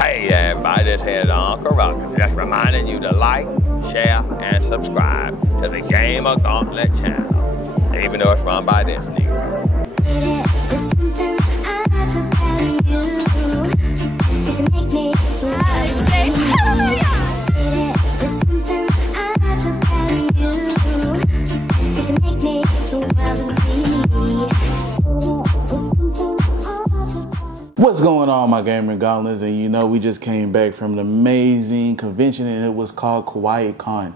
Hey there, everybody, this here is Uncle Rocket. Just reminding you to like, share, and subscribe to the GamerGauntlet channel, even though it's run by this Negro. What's going on, my gamer gauntlets? And you know, we just came back from an amazing convention, and it was called Kawacon.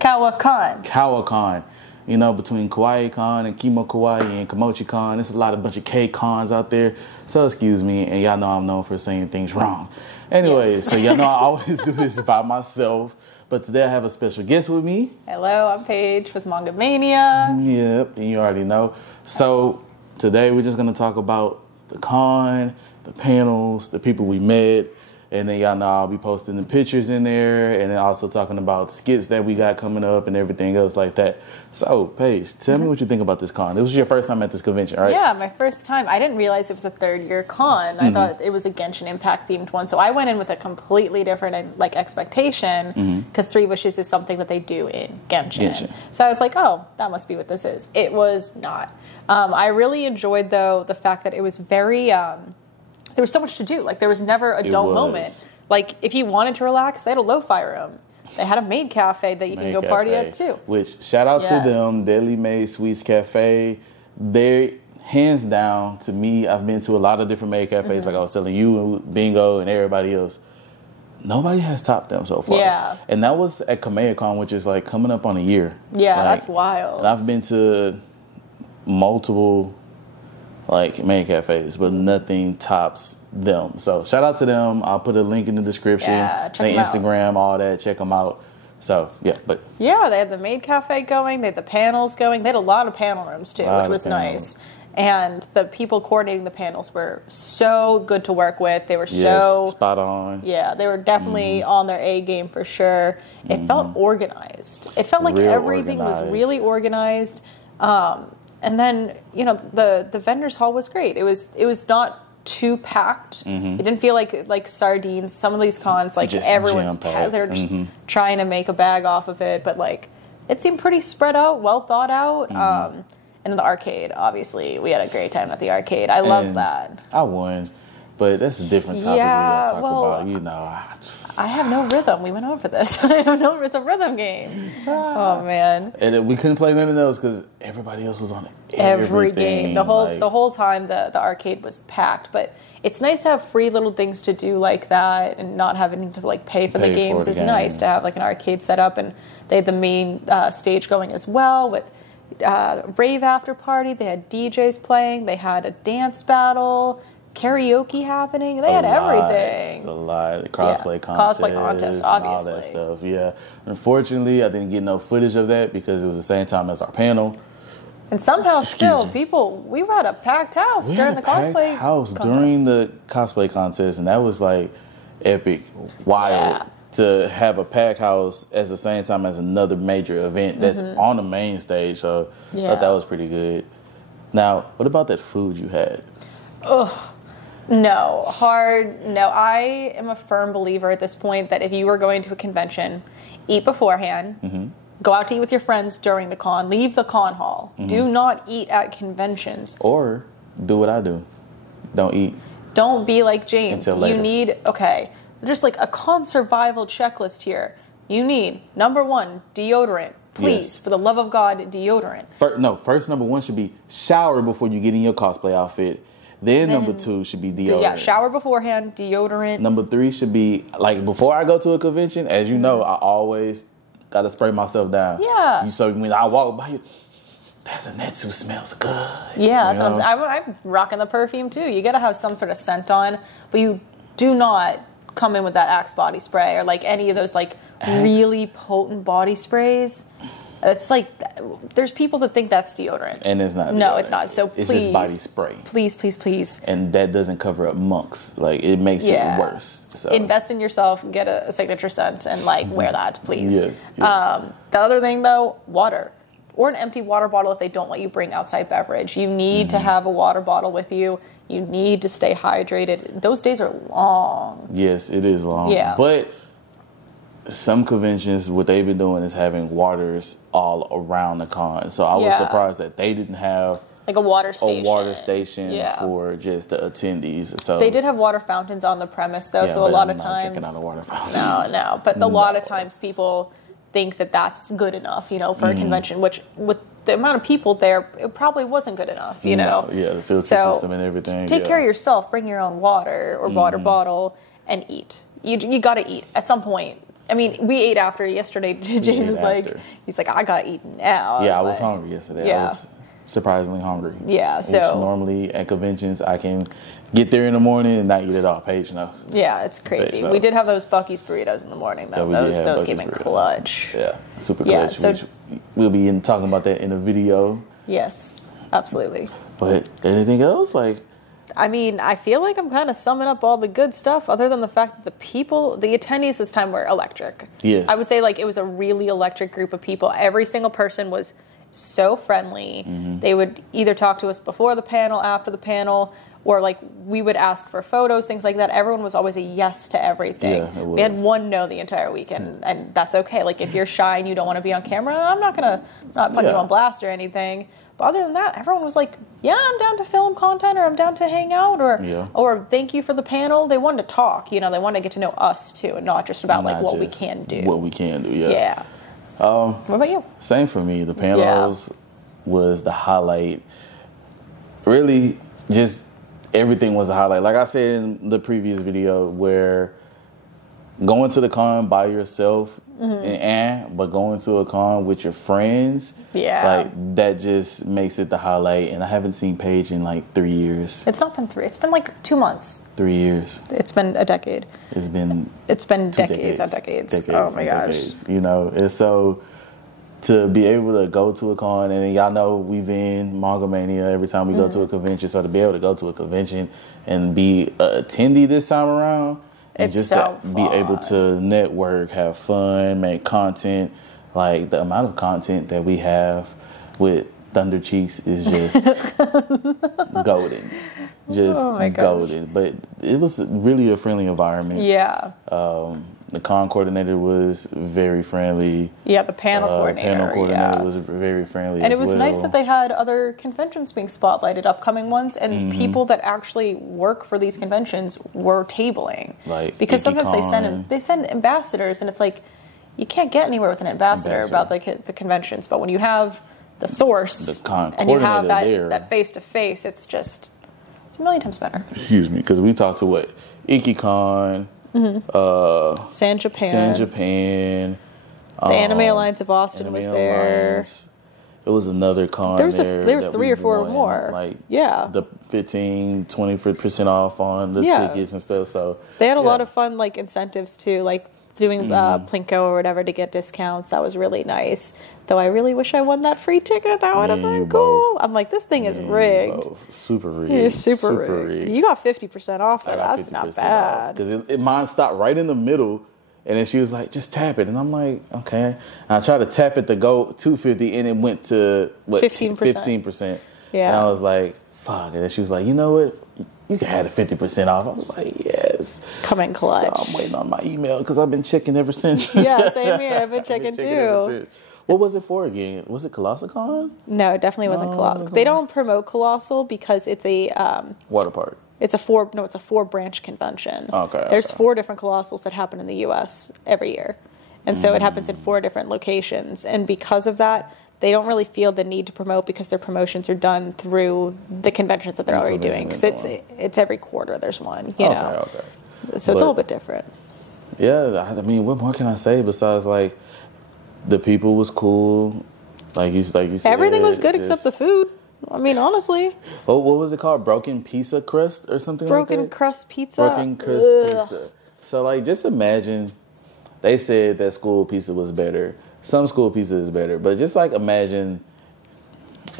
Kawacon. You know, between Kawacon and Kimo Kawaii and Kamochi-con, there's a bunch of K-cons out there. So excuse me, and y'all know I'm known for saying things wrong. Anyways, So y'all know I always do this by myself. But today I have a special guest with me. Hello, I'm Paige with Manga Mania. Yep, and you already know. So today we're just gonna talk about the con, the panels, the people we met, and then y'all know I'll be posting the pictures in there, and then also talking about skits that we got coming up and everything else like that. So, Paige, tell me what you think about this con. This was your first time at this convention, right? Yeah, my first time. I didn't realize it was a third-year con. I thought it was a Genshin Impact themed one, so I went in with a completely different expectation, because Three Wishes is something that they do in Genshin. So I was like, oh, that must be what this is. It was not. I really enjoyed, though, the fact that it was very... there was so much to do. Like, there was never a dull moment. Like, if you wanted to relax, they had a lo-fi room. They had a maid cafe that you can go party at, too. Which, shout out to them, Deadly Maid Sweets Cafe. They're, hands down, to me, I've been to a lot of different maid cafes, like I was telling you, Bingo, and everybody else. Nobody has topped them so far. Yeah. And that was at Kawacon, which is, like, coming up on a year. Yeah, that's wild. And I've been to multiple... maid cafes, but nothing tops them. So shout out to them. I'll put a link in the description. Yeah, check them Instagram, all that. Check them out. So yeah, they had the maid cafe going. They had the panels going. They had a lot of panel rooms too, which was nice. And the people coordinating the panels were so good to work with. They were so spot on. Yeah, they were definitely on their A game for sure. It felt organized. It felt like everything was really organized. And then, you know, the vendors hall was great. It was not too packed. It didn't feel like sardines. Some of these cons, like just everyone's they're just trying to make a bag off of it, but like it seemed pretty spread out, well thought out. And the arcade, obviously, we had a great time at the arcade. I loved that. I won. But that's a different topic we're going to talk about. You know, I have no rhythm. We went over this. I have no. It's a rhythm game. Oh man! And we couldn't play none of those because everybody else was on every game. The whole time the arcade was packed. But it's nice to have free little things to do like that, and not having to pay for the games is nice to have like an arcade set up. And they had the main stage going as well with rave after party. They had DJs playing. They had a dance battle. Karaoke happening. They had everything. The cosplay contest, obviously. All that stuff, yeah. Unfortunately, I didn't get no footage of that because it was the same time as our panel. And somehow we were at a packed house during the cosplay contest. During the cosplay contest, and that was like epic, wild to have a packed house at the same time as another major event that's on the main stage. So I thought that was pretty good. Now, what about that food you had? Ugh. No, hard. No, I am a firm believer at this point that if you are going to a convention, eat beforehand, go out to eat with your friends during the con, leave the con hall. Do not eat at conventions. Or do what I do. Don't eat. Don't be like James. Until later. You need, just like a con survival checklist here. You need, number 1, deodorant. Please, for the love of God, deodorant. First number 1 should be shower before you get in your cosplay outfit. Then number 2 should be deodorant. Yeah, shower beforehand, deodorant. Number 3 should be, like, before I go to a convention, as you know, I always got to spray myself down. Yeah. So when I walk by you, that Zenitsu smells good. Yeah, that's what I'm rocking the perfume, too. You got to have some sort of scent on, but you do not come in with that Axe body spray or, like, any of those, like, really potent body sprays. It's like, there's people that think that's deodorant. And it's not. No, it's not. So it's please. It's just body spray. Please, please, please. And that doesn't cover up monks. Like, it makes it worse. So. Invest in yourself, get a signature scent, and, wear that, please. Yes. The other thing, though, water. or an empty water bottle if they don't let you bring outside beverage. You need to have a water bottle with you. You need to stay hydrated. Those days are long. Yes, it is long. Yeah. But some conventions, what they've been doing is having waters all around the con. So I was surprised that they didn't have like a water station. For just the attendees. So they did have water fountains on the premise, though. So a lot of times, checking out a water fountain. No. But a lot of times, people think that that's good enough, for a convention. Which, with the amount of people there, it probably wasn't good enough. Yeah, the filter system and everything. Take care of yourself. Bring your own water or water bottle and eat. You got to eat at some point. I mean, we ate after yesterday. James is like, he's like, I gotta eat now. I was hungry yesterday. Yeah. I was surprisingly hungry. Yeah, Which so normally at conventions I can get there in the morning and not eat it all. Paige knows. Yeah, it's crazy. We did have those Buc-ee's burritos in the morning though. Those came in clutch. Yeah, super clutch. So which we'll be talking about that in a video. Yes, absolutely. But anything else? I mean, I feel like I'm kind of summing up all the good stuff, other than the fact that the attendees this time were electric. Yes. I would say it was a really electric group of people. Every single person was so friendly. They would either talk to us before the panel, after the panel, or we would ask for photos, things like that. Everyone was always a yes to everything. Yeah, we had one no the entire weekend, and that's okay. If you're shy and you don't want to be on camera, I'm not putting you on blast or anything. But other than that, everyone was like, yeah, I'm down to film content, or I'm down to hang out, or thank you for the panel. They wanted to talk, they wanted to get to know us too, and not just about what we can do. What we can do, Yeah. What about you? Same for me. The panels was the highlight. Really, just everything was a highlight. Like I said in the previous video, where going to the con by yourself, but going to a con with your friends, that just makes it the highlight. And I haven't seen Paige in 3 years. It's not been 3. It's been 2 months. 3 years. It's been a decade. It's been decades on decades. Oh my gosh. And so to be able to go to a con, and y'all know we've been Manga Mania every time we go to a convention. So to be able to go to a convention and be an attendee this time around, and it's just so to be able to network, have fun, make content, the amount of content that we have with Thunder Cheeks is just golden. Just golden. But it was really a friendly environment. Yeah. The con coordinator was very friendly. Yeah, the panel coordinator. Was very friendly. And it was nice that they had other conventions being spotlighted, upcoming ones, and people that actually work for these conventions were tabling. Because sometimes they send ambassadors, and it's you can't get anywhere with an ambassador about the conventions. But when you have the source and you have that face to face, it's a million times better. Excuse me, because we talked to IkiCon. San Japan. The Anime Alliance of Austin was there. It was another con there was 3 or 4 more. The 15-20% off on the tickets and stuff. So they had a lot of fun incentives too, doing Plinko or whatever to get discounts. That was really nice. Though I really wish I won that free ticket. That would have been cool. I'm this thing is rigged. Super rigged. You're super rigged. You got 50% off though. That's not bad. Because mine stopped right in the middle, and then she was like, just tap it. And I'm like, okay. And I tried to tap it to go 250, and it went to 15%. Yeah. And I was like, fuck. And then she was like, you know what? You can have the 50% off. I was like, yes. Come in clutch. So I'm waiting on my email because I've been checking ever since. Yeah, same here. I've been checking too. What was it for again? Was it Colossal? No, it definitely wasn't Colossal. They don't promote Colossal because it's a water park. It's a 4-branch convention. Okay. There's 4 different Colossals that happen in the U.S. every year, and so it happens in 4 different locations. And because of that, they don't really feel the need to promote because their promotions are done through the conventions that they're already doing. Because it's every quarter there's one. You know. So it's a little bit different. Yeah, I mean, what more can I say besides the people was cool, like you said. Everything was good except the food. I mean, honestly. Oh, what was it called? Broken pizza crust or something like that? Broken crust pizza. Broken crust pizza. So, just imagine, they said that school pizza was better. Some school pizza is better, but just, imagine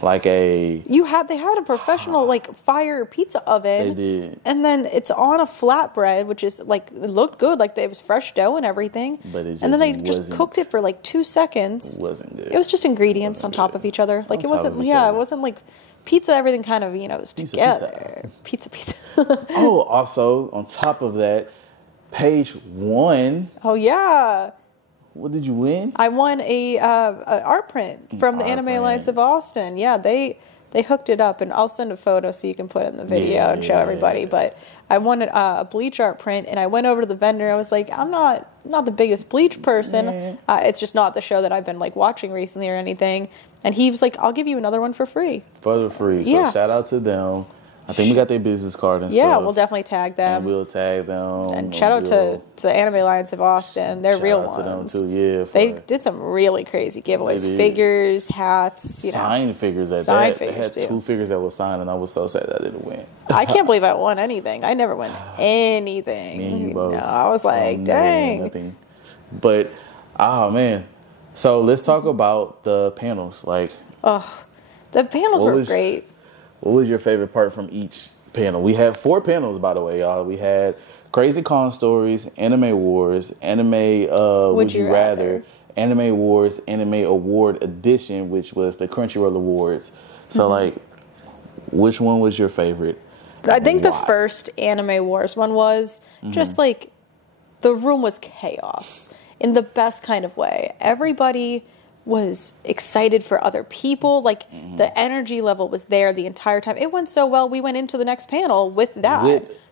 like a... They had a professional like fire pizza oven. They did. And then it's on a flatbread, which is like, it looked good. Like it was fresh dough and everything. But it just and then they just cooked it for like 2 seconds. It wasn't good. It was just ingredients on top of each other. Like it wasn't, it wasn't like pizza, everything kind of, was together. Pizza. Oh, also, on top of that, page 1. Oh, yeah. What did you win? I won a art print from the Anime Alliance of Austin. Yeah, they hooked it up, and I'll send a photo so you can put it in the video and show everybody. But I won a Bleach art print, and I went over to the vendor. I was like, I'm not the biggest Bleach person. It's just not the show that I've been like watching recently or anything. And he was like, I'll give you another one for free. For free. So shout out to them. I think we got their business card and stuff. Yeah, we'll definitely tag them. And we'll tag them. And shout out to the Anime Alliance of Austin. They're real ones. Shout out to them too, yeah. They did some really crazy giveaways. Figures, hats, Signed figures at signed that. Figures they had 2 figures that were signed, and I was so sad that I didn't win. I can't believe I won anything. I never won anything. Me and you both. No, I was like, dang. Nothing. But, oh man. So let's talk about the panels. Like, the panels were great. What was your favorite part from each panel? We had 4 panels, by the way, y'all. We had Crazy Con Stories, Anime Wars, Anime Would You Rather, Anime Wars, Anime Award Edition, which was the Crunchyroll Awards. So, like, which one was your favorite? I think the first Anime Wars one was just like, the room was chaos in the best kind of way. Everybody was excited for other people. Like the energy level was there the entire time. It went so well. We went into the next panel with that.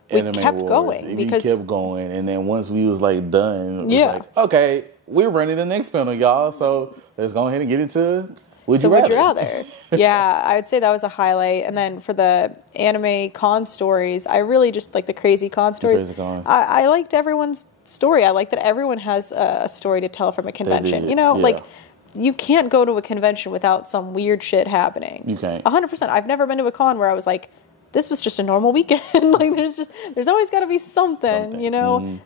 We kept going because we kept going, and then once we was like done, it was like, okay, we're running the next panel, y'all. So let's go ahead and get into Would You Rather. Yeah, I would say that was a highlight. And then for the Anime Con Stories, I really just like the Crazy Con Stories. I liked everyone's story. I like that everyone has a story to tell from a convention. Like, you can't go to a convention without some weird shit happening. You can't. 100%. I've never been to a con where I was like, this was just a normal weekend. Like, there's always got to be something.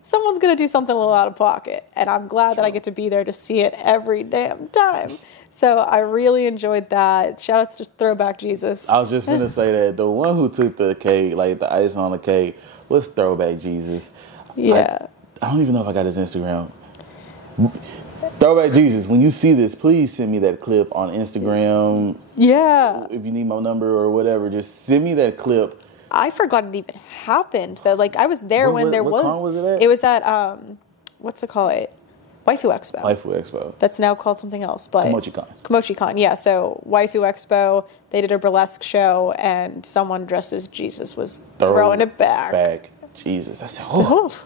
Someone's going to do something a little out of pocket. And I'm glad that I get to be there to see it every damn time. So I really enjoyed that. Shout outs to Throwback Jesus. I was just going to say that the one who took the cake, like the ice on the cake, was Throwback Jesus. Yeah. I don't even know if I got his Instagram. Throwback Jesus, when you see this, please send me that clip on Instagram. Yeah. If you need my number or whatever, just send me that clip. I forgot it even happened, though. Like, I was there when there was... What con was it at? It was at, what's it called? Waifu Expo. Waifu Expo. That's now called something else, but... KomochiCon, yeah. So, Waifu Expo, they did a burlesque show, and someone dressed as Jesus was throwing it back. Jesus. I said, oh.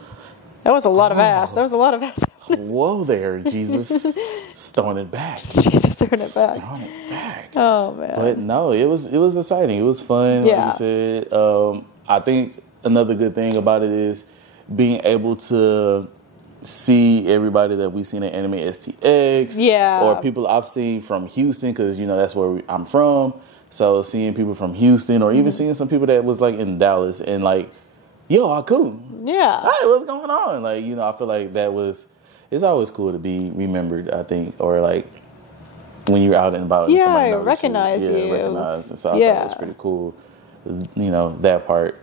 That was a lot of ass. That was a lot of ass. Whoa there, Jesus. Throwing it back. Jesus throwing it back. Throwing it back. Oh, man. But no, it was exciting. It was fun, like you said. I think another good thing about it is being able to see everybody that we've seen at Anime STX. Yeah. Or people I've seen from Houston, because, that's where I'm from. So seeing people from Houston, or even seeing some people that was, like, in Dallas, and, like, yo, cool. Yeah. Hey, what's going on? Like, I feel like it's always cool to be remembered, I think, or like when you're out and about. Yeah, I recognize you. Recognized. And so I thought it was pretty cool, that part.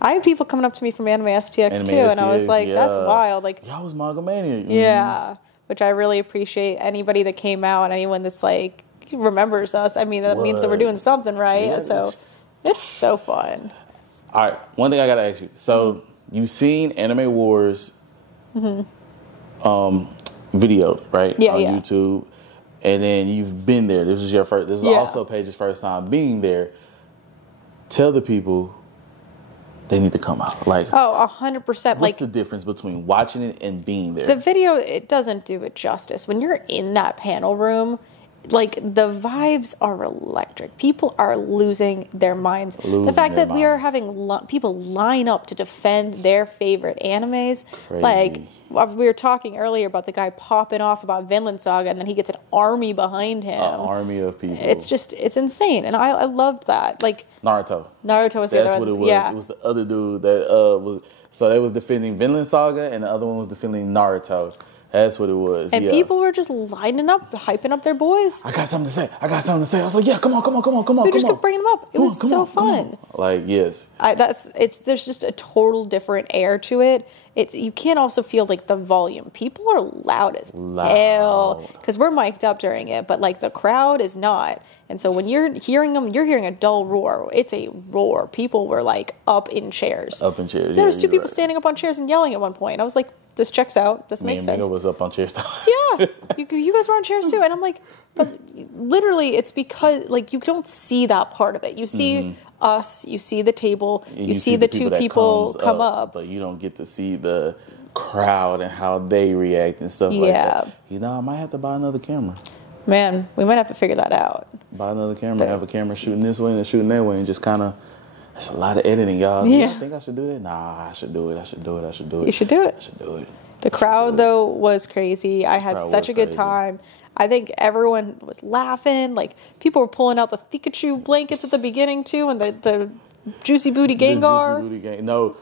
I had people coming up to me from Anime STX too, and I was like, that's wild. Like, y'all was Mangamania. Yeah, which I really appreciate. Anybody that came out, and anyone that's like, remembers us, I mean, that means that we're doing something right. Yeah, so it's so fun. All right, one thing I got to ask you. So you've seen Anime Wars video, right? Yeah, on YouTube. And then you've been there. This is also Paige's first time being there. Tell the people they need to come out. Like, 100%. What's the difference between watching it and being there? The video, it doesn't do it justice. When you're in that panel room, like, the vibes are electric. People are losing their minds. The fact that we are having people line up to defend their favorite animes. Crazy. Like, we were talking earlier about the guy popping off about Vinland Saga, and then he gets an army behind him. An army of people. It's insane. And I loved that. Like, Naruto was the other one. That's what it was. Yeah. It was the other dude that was... So they was defending Vinland Saga, and the other one was defending Naruto. That's what it was. And people were just lining up, hyping up their boys. I got something to say. I was like, yeah, come on. They just kept bringing them up. It was so fun. Like, yes. There's just a total different air to it. You can't also feel like the volume. People are loud as hell because we're mic'd up during it, but like the crowd is not. And so when you're hearing them, you're hearing a dull roar. It's a roar. People were like up in chairs. There was two people standing up on chairs and yelling at one point. I was like, this checks out. This makes sense. Me and was up on chairs. Yeah, you guys were on chairs too, and I'm like, but literally, it's because like you don't see that part of it. You see us, you see the table, you see the two people come up, but you don't get to see the crowd and how they react and stuff like that. You know, I might have to buy another camera. Man, we might have to figure that out. Buy another camera, have a camera shooting this way and shooting that way, and just kind of. That's a lot of editing, y'all. Yeah. Do you think I should do that? Nah, I should do it. You should do it. I should do it. The crowd, though, was crazy. I had such a good time. I think everyone was laughing. Like, people were pulling out the Pikachu blankets at the beginning, too, and the Juicy Booty Gengar. No,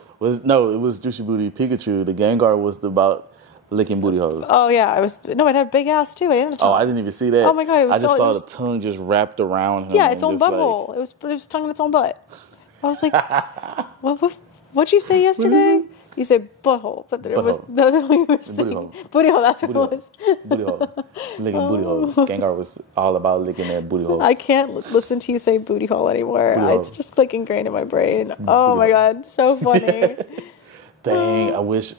it was Juicy Booty Pikachu. The Gengar was about licking booty holes. Oh, yeah. It had a big ass, too. I didn't even see that. Oh, my God. I just saw the tongue just wrapped around him. Yeah, its own butthole. Like... It was tongue in its own butt. I was like, what'd you say yesterday? You said butthole, but there was you were saying booty hole. That's what it was. Booty hole, licking booty holes. Gengar was all about licking that booty hole. I can't listen to you say booty hole anymore. It's just like ingrained in my brain. Oh my God, so funny. Dang, I wish.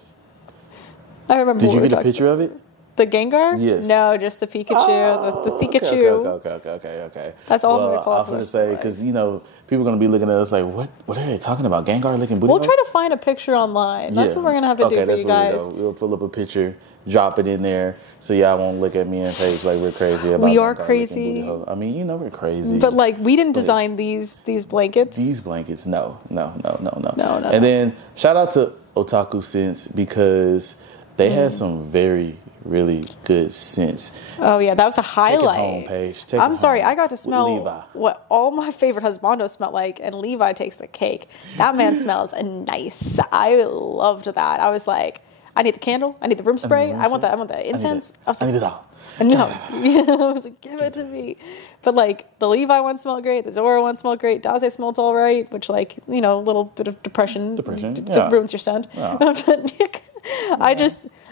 I remember. Did you get a picture of it? The Gengar? Yes. No, just the Pikachu. The Pikachu. Okay. That's all I'm going to call it. I was going to say, because, people are going to be looking at us like, what are they talking about? Gengar licking booty? We'll try to find a picture online. That's what we're going to have to do for you guys. We'll pull up a picture, drop it in there, so y'all won't look at me and face like we're crazy about We are crazy. I mean, we're crazy. But, we didn't design these blankets. These blankets, no. And then, shout out to Otaku Sense, because they had some very... really good scents. Oh yeah, that was a highlight. I'm sorry, I got to smell Levi. What all my favorite husbandos smell like, and Levi takes the cake. That man smells nice. I loved that. I was like, I need the candle, I need the room spray, I want the incense. I need it all. And I was like, give it to me. But the Levi one smelled great, the Zora one smelled great, Daze smelled all right, which a little bit of depression ruins your scent. Yeah.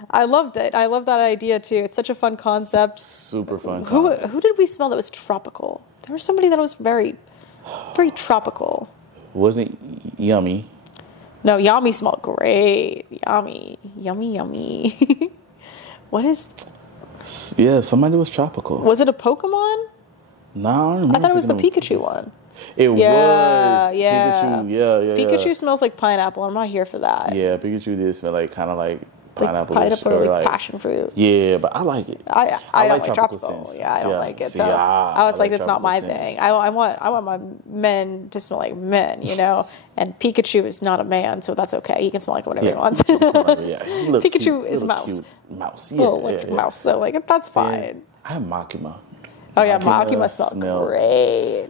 I loved it. I love that idea too. It's such a fun concept. Super fun. Who did we smell that was tropical? There was somebody that was very, very tropical. Wasn't Yummy? No, Yummy smelled great. Yummy. What is? Yeah, somebody was tropical. Was it a Pokemon? No, I thought it was the Pikachu one. It was. Yeah. Pikachu. Yeah. Pikachu smells like pineapple. I'm not here for that. Yeah, Pikachu did smell kind of like pineapple or passion fruit. Yeah, but I like it. I don't like tropical. Sense. Yeah, I don't like it. So I was like, it's not my thing. I want my men to smell like men, And Pikachu is not a man, so that's okay. He can smell like whatever he wants. Pikachu is a mouse. Mouse. Yeah, mouse. So that's fine. I have Makima. Oh yeah, Makima smelled great.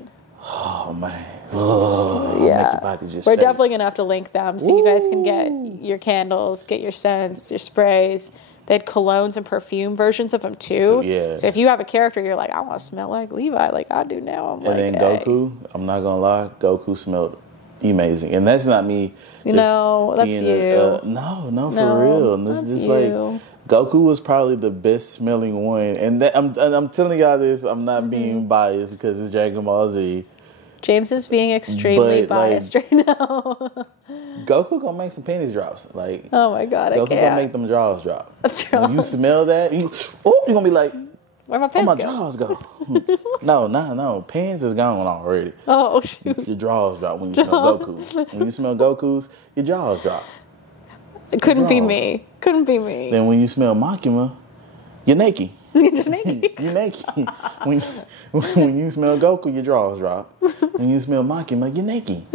Oh man. Yeah. We're definitely gonna have to link them so you guys can get your candles, get your scents, your sprays. They had colognes and perfume versions of them too. So if you have a character you're like, I want to smell like Levi, like I do now. Then Goku, I'm not gonna lie, Goku smelled amazing, and that's not me. No, that's you. No, for real. This is just Goku was probably the best smelling one, and I'm telling y'all this. I'm not being biased because it's Dragon Ball Z. James is being extremely biased right now. Goku gonna make some panties drops. Oh my God, Goku gonna make them drawers drop. When you smell that, you're gonna be like, where my pants go? Drawers go? No. Pants is gone already. Oh shoot. Your drawers drop when you smell Goku. When you smell Goku's, your jaws drop. It couldn't be me. Then when you smell Makima, you're naked. You're just naked. You're naked. When you smell Goku, your drawers drop. When you smell Makima, you're naked.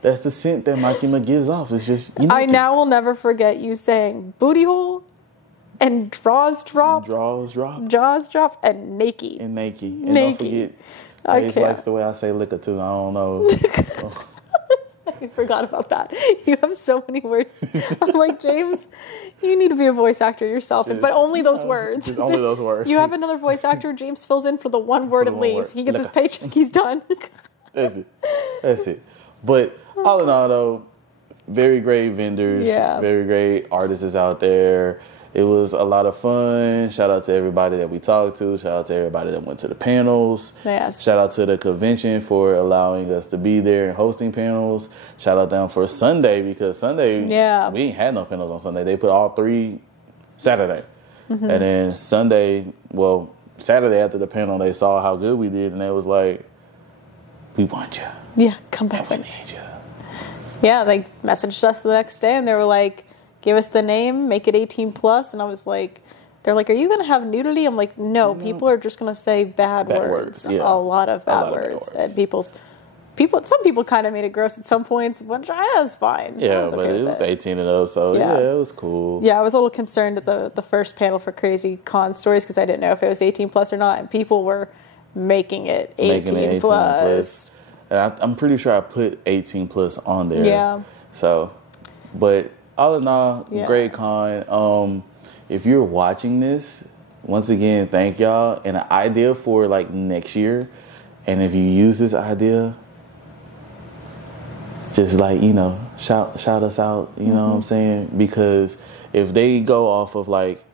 That's the scent that Makima gives off. It's just, you're naked. I now will never forget you saying booty hole and jaws drop. Jaws drop and naked. And don't forget, Paige likes the way I say liquor too. I don't know. I forgot about that. You have so many words. I'm like, James, You need to be a voice actor yourself, but only those words. Just only those words. You have another voice actor, James fills in for the one word and leaves. He gets his paycheck, he's done. That's it. But all in all, though, very great vendors, very great artists out there. It was a lot of fun. Shout out to everybody that we talked to. Shout out to everybody that went to the panels. Yes. Shout out to the convention for allowing us to be there and hosting panels. Shout out them for Sunday, because Sunday, we ain't had no panels on Sunday. They put all 3 Saturday. And then Sunday, Saturday after the panel, they saw how good we did, and they was like, we want you. Yeah, come back. And we need you. Yeah, they messaged us the next day, and they were like, give us the name, make it 18 plus. And I was like, they're like, are you going to have nudity? I'm like, no, people are just going to say bad words. Yeah. A lot of bad words. And some people kind of made it gross at some points, which is fine. Yeah, but it was 18 and up, so it was cool. Yeah, I was a little concerned at the first panel for Crazy Con Stories, because I didn't know if it was 18 plus or not, and people were making it 18 plus. And I'm pretty sure I put 18 plus on there. Yeah. So, but all in all, great con. If you're watching this, once again, thank y'all. And an idea for like next year, and if you use this idea, just like, shout us out, you know what I'm saying? Because if they go off of like,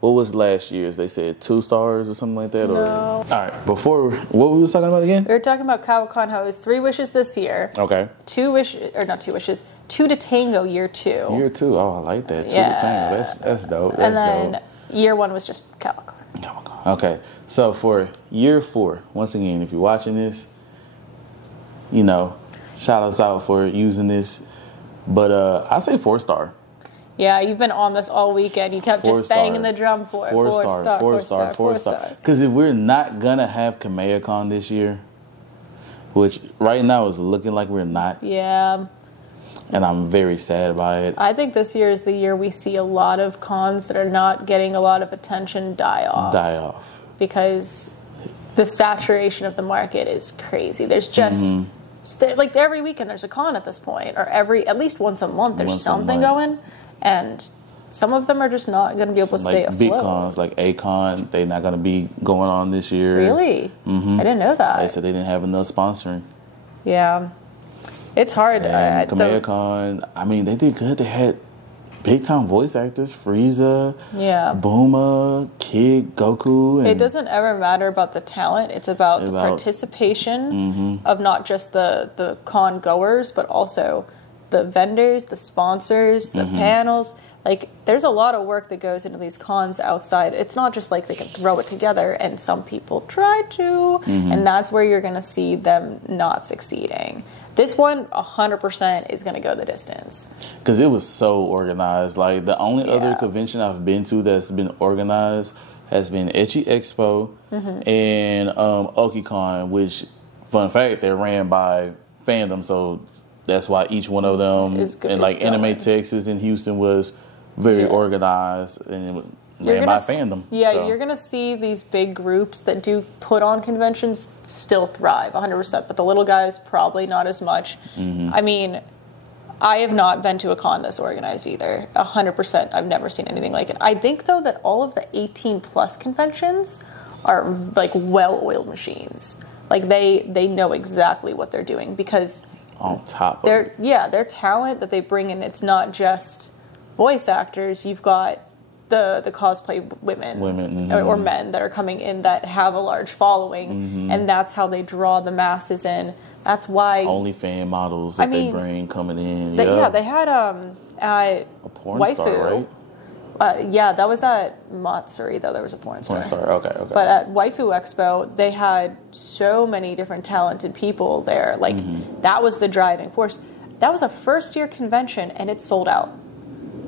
what was last year's? They said 2 stars or something like that? No. All right, what we was talking about again? We were talking about Kawacon, how it was 3 wishes this year. Okay. 2 wishes, 2 to Tango year 2. Year 2, oh, I like that. 2 to Tango, that's dope. And then year 1 was just Kawacon. Okay, so for year 4, once again, if you're watching this, shout us out for using this. But I say 4-star. Yeah, you've been on this all weekend. You kept just banging the drum for it. 4 star. Because if we're not going to have Kawacon this year, which right now is looking like we're not. Yeah. And I'm very sad by it. I think this year is the year we see a lot of cons that are not getting a lot of attention die off. Because the saturation of the market is crazy. There's just... like every weekend there's a con at this point. Or at least once a month there's something going. And some of them are just not going to be able to stay afloat. Big cons, like A-Con, they're not going to be going on this year. Really? I didn't know that. They said they didn't have enough sponsoring. Yeah. It's hard. And Kawacon, I mean, they did good. They had big-time voice actors, Frieza, Bulma, Kid, Goku. And it doesn't ever matter about the talent. It's about the participation of not just the con goers, but also the vendors, the sponsors, the panels. Like, there's a lot of work that goes into these cons outside. It's not just like they can throw it together, and some people try to, and that's where you're going to see them not succeeding. This one, 100% is going to go the distance. Because it was so organized. Like, the only other convention I've been to that's been organized has been Ecchi Expo and OkiCon, which, fun fact, they're ran by fandom, so that's why each one of them, and like Anime Texas in Houston was very organized and ran by fandom. Yeah, so you're going to see these big groups that do put on conventions still thrive 100%, but the little guys probably not as much. I mean, I have not been to a con this organized either. 100%. I've never seen anything like it. I think, though, that all of the 18 plus conventions are like well-oiled machines. Like they know exactly what they're doing, because on top of their talent that they bring in, it's not just voice actors. You've got the cosplay women or men that are coming in that have a large following, and that's how they draw the masses in. That's why OnlyFans models that they bring coming in. They had a porn Waifu. Star, right? That was at Matsuri, though. There was a porn star. Okay. But at Waifu Expo, they had so many different talented people there. Like, that was the driving force. That was a first-year convention, and it sold out.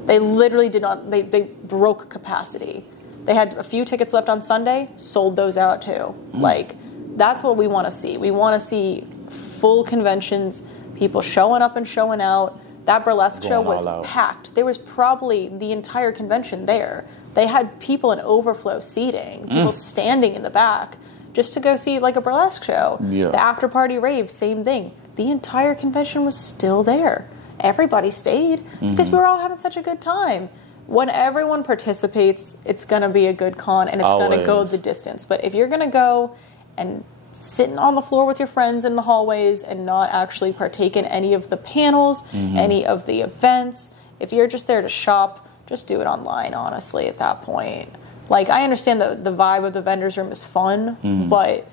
They literally did not... They broke capacity. They had a few tickets left on Sunday, sold those out, too. Like, that's what we want to see. We want to see full conventions, people showing up and showing out. That burlesque show was packed. There was probably the entire convention there. They had people in overflow seating, people standing in the back just to go see like a burlesque show. Yeah. The after party rave, same thing. The entire convention was still there. Everybody stayed because we were all having such a good time. when everyone participates, it's going to be a good con and it's going to go the distance. But if you're going to go and sitting on the floor with your friends in the hallways and not actually partake in any of the panels, any of the events, if you're just there to shop, just do it online, honestly, at that point. Like, I understand the vibe of the vendor's room is fun, but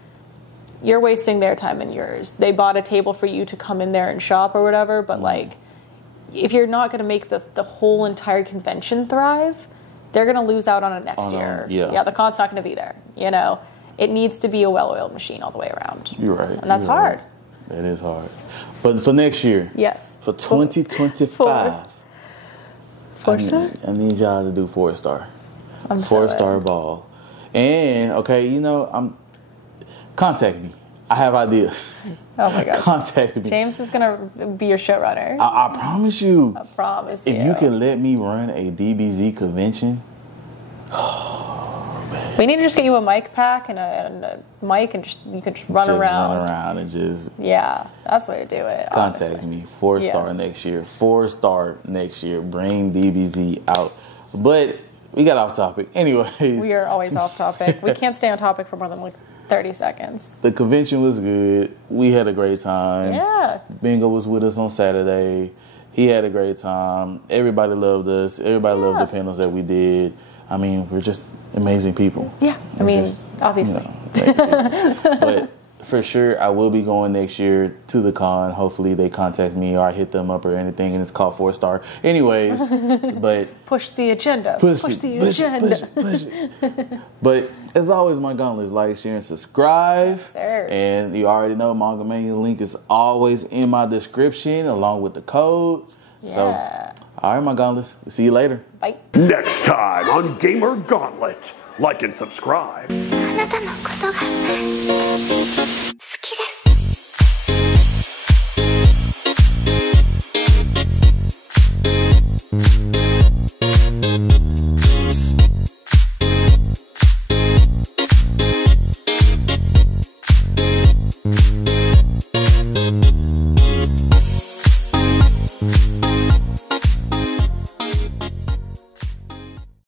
you're wasting their time and yours. They bought a table for you to come in there and shop or whatever, but like, if you're not going to make the whole entire convention thrive, they're going to lose out on it next year. Yeah, the con's not going to be there. You know, it needs to be a well-oiled machine all the way around. You're right. And that's hard. It is hard. But for next year, yes, for 2025, Four-star? I need y'all to do 4-star. I'm 4-star ball. And, okay, you know, contact me. I have ideas. Oh my God. Contact me. James is going to be your showrunner. I promise you. I promise you. If you can let me run a DBZ convention. We need to just get you a mic pack and a mic and you can just run around. Run around and just. Yeah, that's the way to do it. Contact honestly. me. 4-star next year. 4-star next year. Bring DBZ out. But we got off topic. Anyways. We are always off topic. We can't stay on topic for more than like 30 seconds. The convention was good. We had a great time. Yeah. Bingo was with us on Saturday. He had a great time. Everybody loved us. Everybody loved the panels that we did. I mean, we're just amazing people. Yeah. I mean, obviously. You know, but for sure, I will be going next year to the con. Hopefully they contact me or I hit them up or anything, and it's called 4-star. Anyways, but... Push the agenda. Push the agenda. Push it. But as always, my gauntlets, like, share, and subscribe. Yes, sir. And you already know, Manga Mania link is always in my description along with the code. Yeah. So, all right, my gauntlets. We'll see you later. Bye. Next time on Gamer Gauntlet. Like and subscribe. あなたのことが